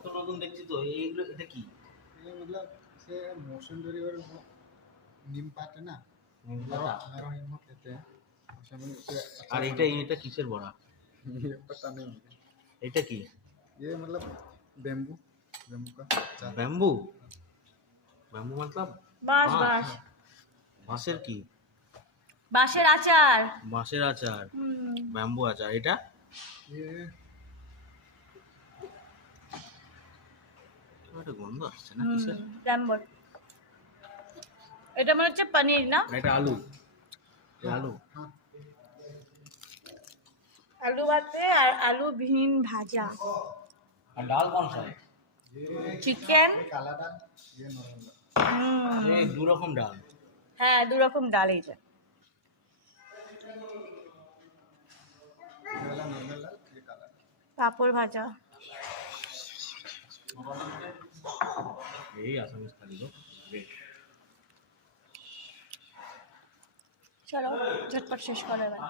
নতুন নতুন দেখছি তো এইগুলো, এটা কি? ये मतलब से मोशन डिलीवर नीम पात है ना, নিম পাতা। नरो हिम्मत कहते हैं उसे हम उसे আর अचार এটা बनाते এটা किसের বড়া? हैं। ये पता नहीं मुझे। এটা কি? ये मतलब बेम्बू बेम्बू का अचार। ব্যাম্বু? ব্যাম্বু मतलब বাঁশ বাঁশ? বাঁশ বাঁশের কি? বাঁশের আচার। বাঁশের আচার, হুম ব্যাম্বু আচার। এটা ये একটা গন্ধ আসছে না হুম কিসের? ব্যাম্বর। এটা মনে হচ্ছে পনির না? না, এটা আলু। এটা আলু। हाँ আলু ভাতে আর আলু বিহীন ভাজা। আর ডাল কোন সা? চিকেন। ये काला दाल, ये नॉर्मल दाल। এই দু রকম ডাল। হ্যাঁ দু রকম ডাল এইটা। ये वाला नॉर्मल दाल, ये काला दाल। পাঁপড় ভাজা। এই আসামিস থালি গো। গ্রেট। চলো ঝটপট শেষ করে এবার।